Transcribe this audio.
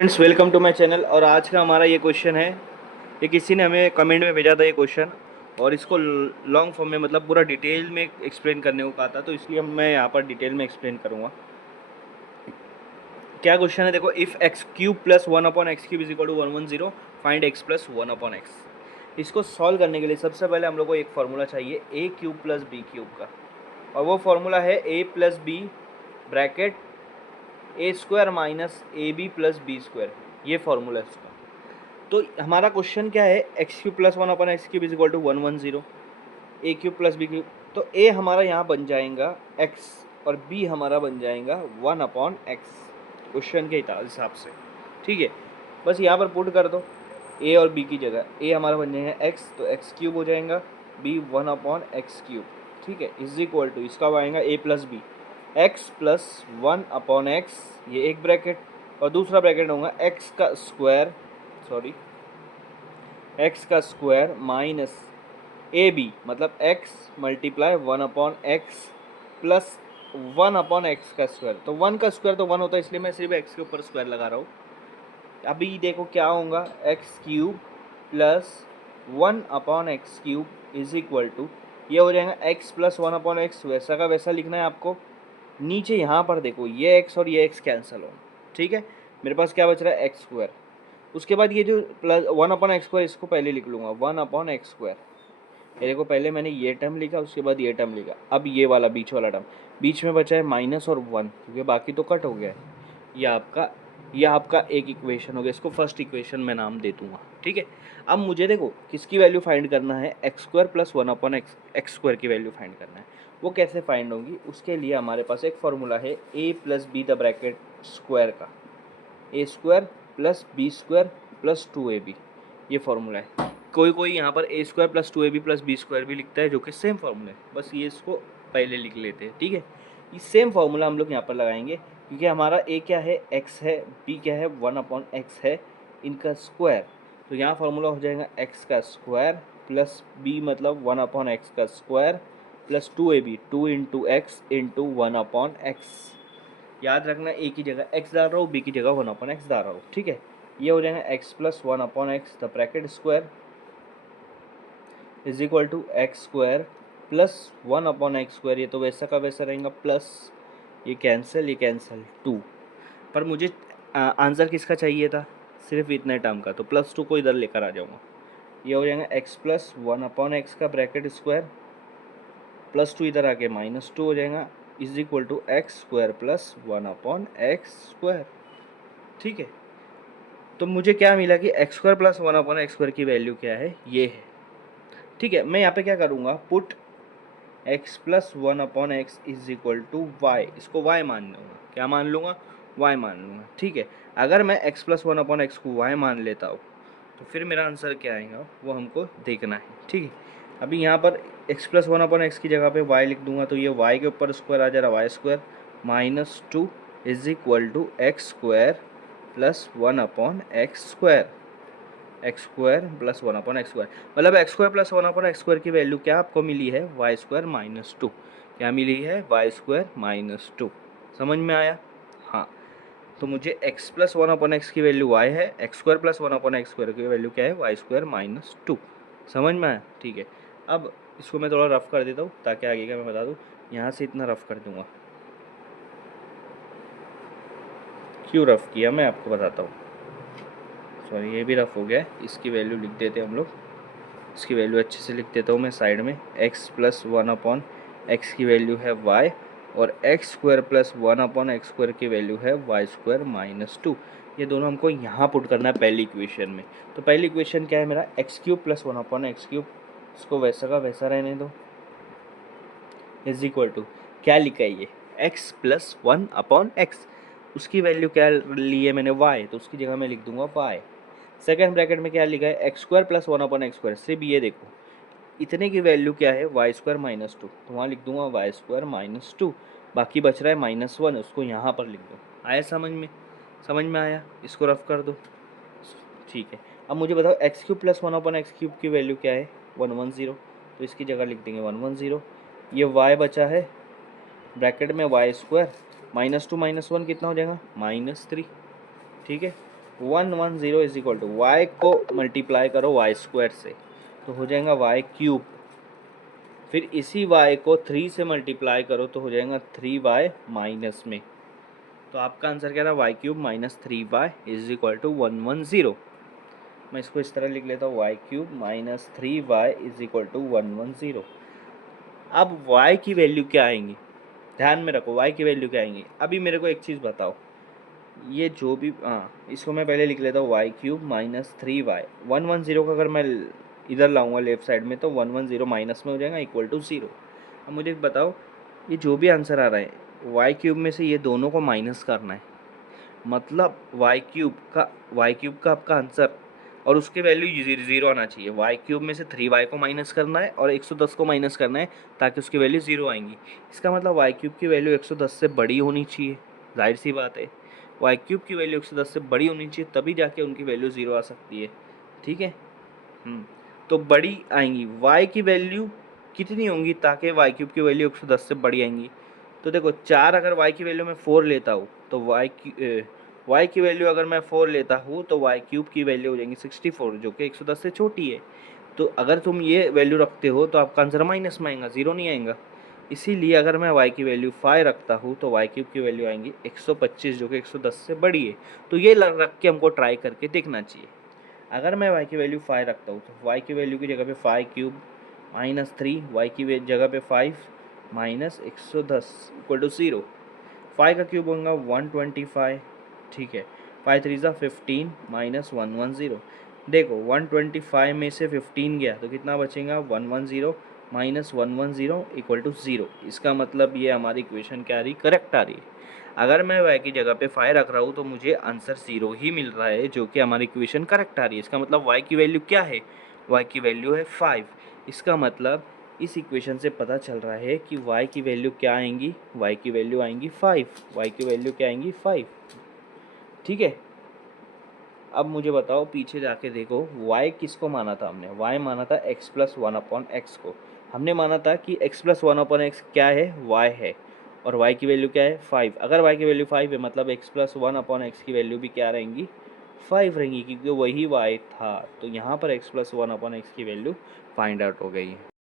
Friends, welcome to my channel. और आज का हमारा ये क्वेश्चन है, ये किसी ने हमें कमेंट में भेजा था ये क्वेश्चन, और इसको लॉन्ग फॉर्म में मतलब पूरा डिटेल में एक्सप्लेन करने को कहा था, तो इसलिए मैं यहाँ पर डिटेल में एक्सप्लेन करूँगा। क्या क्वेश्चन है देखो, if x³+1/x³ is equal to 110, find x+1/x। इसको सॉल्व करने के लिए सबसे पहले हम लोग को एक फार्मूला चाहिए a³ + b³ का, और वो फार्मूला है a + b bracket a² - ab + b²। ये फार्मूला है इसका। तो हमारा क्वेश्चन क्या है, x³+1/x³ is equal to 110, a³ + b³। तो a हमारा यहाँ बन जाएगा x और b हमारा बन जाएगा 1/x क्वेश्चन के हिसाब से। ठीक है, बस यहाँ पर पुट कर दो a और b की जगह। a हमारा बन जाएगा x, तो x³ हो जाएगा, b 1/x³। ठीक है, इज इक्वल टू इसका आएगा a + b, x+1/x, ये एक ब्रैकेट, और दूसरा ब्रैकेट होगा x² माइनस ए बी, मतलब x multiply 1/x plus 1/x²। तो 1 का स्क्वायर तो 1 होता है, इसलिए मैं सिर्फ x के ऊपर स्क्वायर लगा रहा हूँ। अभी देखो क्या होगा, x³ + 1/x³ is equal to, ये हो जाएगा x + 1/x। वैसा का वैसा लिखना है आपको। नीचे यहाँ पर देखो, ये x और ये x कैंसिल हो, ठीक है। मेरे पास क्या बच रहा है, x²। उसके बाद ये जो प्लस 1/x², इसको पहले लिख लूँगा 1/x²। ये देखो, पहले मैंने ये टर्म लिखा, उसके बाद ये टर्म लिखा, अब ये वाला बीच वाला टर्म, बीच में बचा है माइनस और 1, क्योंकि बाकी तो कट हो गया है। ये आपका एक इक्वेशन हो गया, इसको फर्स्ट इक्वेशन मैं नाम दे दूँगा। ठीक है, अब मुझे देखो किसकी वैल्यू फाइंड करना है, x² + 1/x² की वैल्यू फाइंड करना है। वो कैसे फाइंड होगी, उसके लिए हमारे पास एक फार्मूला है a + b the bracket square का, a² + b² + 2ab, ये फार्मूला है। कोई यहाँ पर a² + 2ab + b² भी लिखता है, जो कि सेम फार्मूला है, बस ये इसको पहले लिख लेते हैं। ठीक है, ये सेम फार्मूला हम लोग यहाँ पर लगाएंगे, क्योंकि हमारा a क्या है, x है, b क्या है, 1/x है, इनका स्क्वायर। तो यहाँ फार्मूला हो जाएगा x² प्लस b मतलब 1/x² plus 2ab, 2 × x × 1/x। याद रखना, a की जगह x डाल रहा हूँ, b की जगह 1/x डाल रहा हूँ। ठीक है, ये हो जाएगा x + 1/x the bracket square is equal to x² + 1/x²। ये तो वैसा का वैसा रहेगा, प्लस ये कैंसिल 2। पर मुझे आंसर किसका चाहिए था, सिर्फ इतने टर्म का, तो +2 को इधर लेकर आ जाऊँगा। ये हो जाएगा x + 1/x का ब्रैकेट स्क्वायर, +2 इधर आके -2 हो जाएगा, is equal to x² + 1/x²। ठीक है, तो मुझे क्या मिला कि x² + 1/x² की वैल्यू क्या है, ये है। ठीक है, मैं यहाँ पे क्या करूँगा, put x + 1/x is equal to y, इसको y मान लूँगा। क्या मान लूँगा, y मान लूँगा। ठीक है, अगर मैं x + 1/x को y मान लेता हूँ, तो फिर मेरा आंसर क्या आएगा वो हमको देखना है। ठीक है, अभी यहाँ पर x + 1/x की जगह पे y लिख दूंगा, तो ये y के ऊपर स्क्वायर आ जा रहा है, y² - 2 is equal to x² + 1/x²। x² + 1/x², मतलब x² + 1/x² की वैल्यू क्या आपको मिली है, y² - 2। क्या मिली है, y² - 2। समझ में आया? हाँ, तो मुझे x + 1/x की वैल्यू y है, x² + 1/x² की वैल्यू क्या है, y² - 2। समझ में आया? ठीक है, अब इसको मैं थोड़ा रफ कर देता हूँ, ताकि आगे का मैं बता दूँ। यहाँ से इतना रफ कर दूँगा, क्यों रफ किया मैं आपको बताता हूँ। सॉरी, ये भी रफ हो गया है, इसकी वैल्यू लिख देते हैं हम लोग। इसकी वैल्यू अच्छे से लिख देता हूँ मैं साइड में, x + 1/x की वैल्यू है y, और x² + 1/x² की वैल्यू है y² - 2। ये दोनों हमको यहाँ पुट करना है पहली इक्वेशन में। तो पहली इक्वेशन क्या है मेरा, x³ + 1/x³, इसको वैसा का वैसा रहने दो, इज इक्वल टू, क्या लिखा है ये, x + 1/x। उसकी वैल्यू क्या ली है मैंने, y, तो उसकी जगह मैं लिख दूंगा y। सेकेंड ब्रैकेट में क्या लिखा है, x² + 1/x²। सिर्फ ये देखो, इतने की वैल्यू क्या है, y² - 2, तो वहाँ लिख दूंगा y² - 2। बाकी बच रहा है -1, उसको यहाँ पर लिख दो। आया समझ में? समझ में आया? इसको रफ कर दो। ठीक है, अब मुझे बताओ x³ + 1/x³ की वैल्यू क्या है, 110, तो इसकी जगह लिख देंगे 110। ये y बचा है, ब्रैकेट में y² -2 - 1 कितना हो जाएगा, -3। ठीक है, 110 इज इक्वल टू वाई को मल्टीप्लाई करो वाई स्क्वायर से तो हो जाएगा वाई क्यूब, फिर इसी वाई को 3 से मल्टीप्लाई करो तो हो जाएगा 3y माइनस में। तो आपका आंसर क्या रहा, y cube minus 3y is equal to 110। मैं इसको इस तरह लिख लेता हूँ, y cube minus 3y is equal to 110। अब y की वैल्यू क्या आएंगी, ध्यान में रखो y की वैल्यू क्या आएंगी। अभी मेरे को एक चीज़ बताओ, ये जो भी इसको मैं पहले लिख लेता हूँ वाई क्यूब माइनस 3y। 110 को अगर मैं इधर लाऊंगा लेफ्ट साइड में तो 110 माइनस में हो जाएगा इक्वल टू 0। अब मुझे बताओ, ये जो भी आंसर आ रहा है वाई क्यूब में से ये दोनों को माइनस करना है, मतलब वाई क्यूब का आपका आंसर और उसके वैल्यू 0 आना चाहिए। वाई क्यूब में से 3y को माइनस करना है और 110 को माइनस करना है ताकि उसकी वैल्यू 0 आएंगी। इसका मतलब वाई क्यूब की वैल्यू 110 से बड़ी होनी चाहिए, जाहिर सी बात है। वाई क्यूब की वैल्यू 110 से बड़ी होनी चाहिए तभी जाके उनकी वैल्यू 0 आ सकती है, ठीक है। तो बड़ी आएंगी, वाई की वैल्यू कितनी होंगी ताकि वाई क्यूब की वैल्यू 110 से बड़ी आएंगी। तो देखो 4 अगर वाई की वैल्यू मैं 4 लेता हूँ तो वाई की वैल्यू अगर मैं 4 लेता हूँ तो वाई क्यूब की वैल्यू हो जाएंगी 64 जो कि 110 से छोटी है। तो अगर तुम ये वैल्यू रखते हो तो आपका आंसर माइनस में आएगा, 0 नहीं आएगा। इसीलिए अगर मैं y की वैल्यू 5 रखता हूँ तो वाई क्यूब की वैल्यू आएंगी 125 जो कि 110 से बड़ी है। तो ये रख के हमको ट्राई करके देखना चाहिए। अगर मैं y की वैल्यू 5 रखता हूँ तो y की वैल्यू की जगह पे 5 क्यूब माइनस 3, वाई की जगह पे 5 माइनस 110 इक्वल टू 0। 5 का क्यूब होगा 125, ठीक है। 5 3 ज़ा 15 माइनस 110। देखो 125 में से 15 गया तो कितना बचेगा, 110 माइनस 110 इक्वल टू 0। इसका मतलब ये हमारी इक्वेशन क्या आ रही, करेक्ट आ रही है। अगर मैं y की जगह पे 5 रख रहा हूँ तो मुझे आंसर 0 ही मिल रहा है जो कि हमारी इक्वेशन करेक्ट आ रही है। इसका मतलब y की वैल्यू क्या है, y की वैल्यू है 5। इसका मतलब इस इक्वेशन से पता चल रहा है कि y की वैल्यू क्या आएंगी, y की वैल्यू आएंगी 5, y की वैल्यू क्या आएंगी 5, ठीक है। अब मुझे बताओ पीछे जाके देखो y किसको माना था हमने, y माना था x+1/x को। हमने माना था कि x+1/x क्या है, y है और y की वैल्यू क्या है 5। अगर y की वैल्यू 5 है मतलब x+1/x की वैल्यू भी क्या रहेंगी 5 रहेंगी क्योंकि वही y था। तो यहाँ पर x+1/x की वैल्यू फाइंड आउट हो गई है।